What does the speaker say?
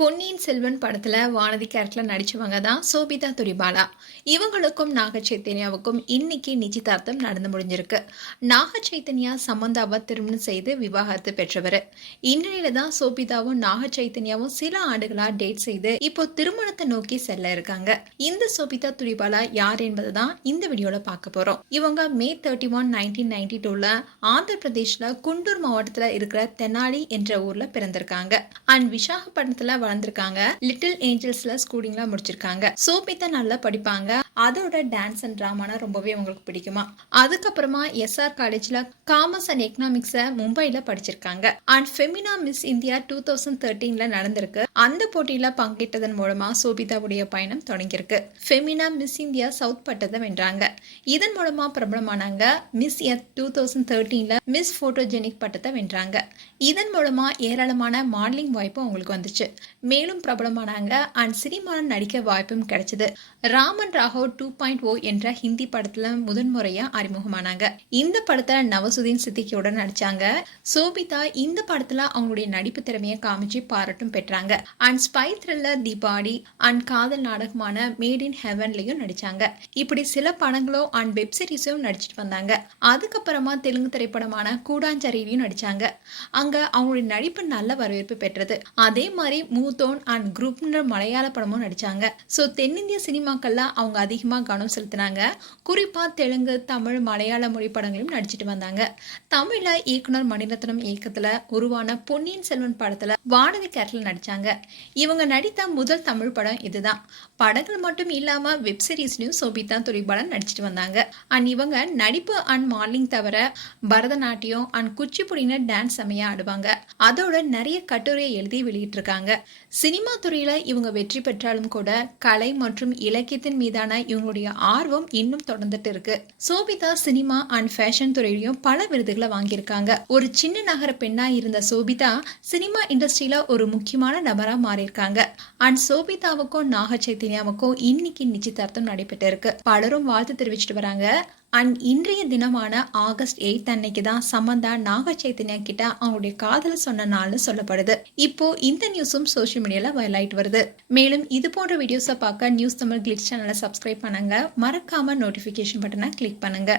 பொன்னியின் செல்வன் படத்துல வானதி கேரக்டர்ல நடிச்சவங்க தான் சோபிதா துரிபாலா. இவங்களுக்கும் நாக சைத்தன்யாவுக்கும் இன்னைக்கு நிச்சயதார்த்தம் நடந்து முடிஞ்சிருக்கு. நாக சைத்தன்யா சமந்தாவை திருமணம் செய்து விவாகரத்து பெற்றவர். இந்நிலையில தான் சோபிதாவும் நாக சைத்தன்யாவும் சில ஆண்டுகளா டேட் செய்து இப்போ திருமணத்தை நோக்கி செல்ல இருக்காங்க. இந்த சோபிதா துரிபாலா யார் என்பதுதான் இந்த வீடியோல பார்க்க போறோம். இவங்க May 31, 1992ல ஆந்திர பிரதேஷ்ல குண்டூர் மாவட்டத்துல இருக்கிற தெனாலி என்ற ஊர்ல பிறந்திருக்காங்க. அண்ட் விசாகப்பட்டினத்துல வளர்ந்திருக்காங்க. லிட்டில் ஏஞ்சல்ஸ்ல ஸ்கூலிங்ல முடிச்சிருக்காங்க. சோபிதா நல்லா படிப்பாங்க. அதோட டான்ஸ் அண்ட் டிராமானா ரொம்பவே உங்களுக்கு பிடிக்குமா. அதுக்கப்புறமா SR காலேஜ்ல காமர்ஸ் அண்ட் எக்கனாமிக்ஸ மும்பைல படிச்சிருக்காங்க. அண்ட் ஃபெமினா மிஸ் இந்தியா 2013ல நடந்திருக்கு. அந்த போட்டியில பங்கேற்றதன் மூலமா சோபிதாவுடைய பயணம் தொடங்கியிருக்கு. ஃபெமினா மிஸ் இந்தியா சவுத் பட்டத்தை வென்றாங்க. இதன் மூலமா பிரபலமானாங்க. மிஸ் எர்த் 2013ல மிஸ் போட்டோஜெனிக் பட்டத்தை வென்றாங்க. இதன் மூலமா ஏராளமான மாடலிங் வாய்ப்பு அவங்களுக்கு வந்துச்சு. மேலும் பிரபலமானாங்க. அண்ட் சினிமால நடிக்க வாய்ப்பும் கிடைச்சது. ராமன் ராகவ் 2.0 என்ற ஹிந்தி படத்துல முதன்முறையா அறிமுகமானாங்க. இந்த படத்துல நவசுதீன் சித்திக்கியோட நடிச்சாங்க. சோபிதா இந்த படத்துல அவங்களுடைய நடிப்பு திறமையை காமிச்சு பாராட்டும் பெற்றாங்க. And spy thriller Deepavali and காதல் நாடகமான மேட் இன் ஹெவன்லயும் நடிச்சாங்க. இப்படி சில படங்களும் அண்ட் வெப் சீரிஸும் நடிச்சிட்டு வந்தாங்க. அதுக்கப்புறமா தெலுங்கு திரைப்படமான கூடாஞ்சரியிலையும் நடிச்சாங்க. அங்க அவங்களுடைய நடிப்பு நல்ல வரவேற்பு பெற்றது. அதே மாதிரி மூத்தோன் அண்ட் குரூப்ன்ற மலையாள படமும் நடிச்சாங்க. ஸோ தென்னிந்திய சினிமாக்கள்ல அவங்க அதிகமாக கவனம் செலுத்தினாங்க. குறிப்பா தெலுங்கு, தமிழ், மலையாள மொழி படங்களையும் நடிச்சிட்டு வந்தாங்க. தமிழ்ல இயக்குனர் மணிரத்னம் இயக்கத்துல உருவான பொன்னியின் செல்வன் படத்துல வானதி கேரக்டர்ல நடிச்சாங்க. இவங்க நடித்த முதல் தமிழ் படம் இதுதான். படங்கள் மட்டும் இல்லாம வெப் சீரிஸ்லயும் சோபிதா துரிபாலா நடிச்சிட்டு வந்தாங்க. அண்ட் இவங்க நடிப்பு அண்ட் மாடலிங் தவிர பரதநாட்டியம் அண்ட் குச்சிப்புடின்னு டான்ஸ் செமையா ஆடுவாங்க. அதோட நிறைய கட்டுரையை எழுதி வெளியிட்டு இருக்காங்க. சினிமா துறையில இவங்க வெற்றி பெற்றாலும் கூட கலை மற்றும் இலக்கியத்தின் மீதான இவங்களுடைய ஆர்வம் இன்னும் தொடர்ந்துட்டு இருக்கு. சோபிதா சினிமா அண்ட் ஃபேஷன் துறையிலும் பல விருதுகளை வாங்கியிருக்காங்க. ஒரு சின்ன நகர பெண்ணா இருந்த சோபிதா சினிமா இண்டஸ்ட்ரியில ஒரு முக்கியமான நபரா மாறியிருக்காங்க. அண்ட் சோபிதாவுக்கும் நாக சைத்தன்யாவுக்கும் இன்னைக்கு நிச்சயதார்த்தம் நடைபெற்று இருக்கு. பலரும் வாழ்த்து தெரிவிச்சிட்டு வராங்க. அண்ட் இன்றைய தினமான August 8 அன்னைக்கு தான் சமந்தா நாக சைத்தன்யா கிட்ட அவங்களுடைய காதல சொன்ன நாள்னு சொல்லப்படுது. இப்போ இந்த நியூஸும் சோஷியல் மீடியால வைரல் ஆயிட்டு வருது. மேலும் இது போன்ற வீடியோஸை பார்க்க நியூஸ் தமிழ் கிளிட்ஸ் சேனலை சப்ஸ்கிரைப் பண்ணுங்க. மறக்காம நோட்டிபிகேஷன் பட்டனை கிளிக் பண்ணுங்க.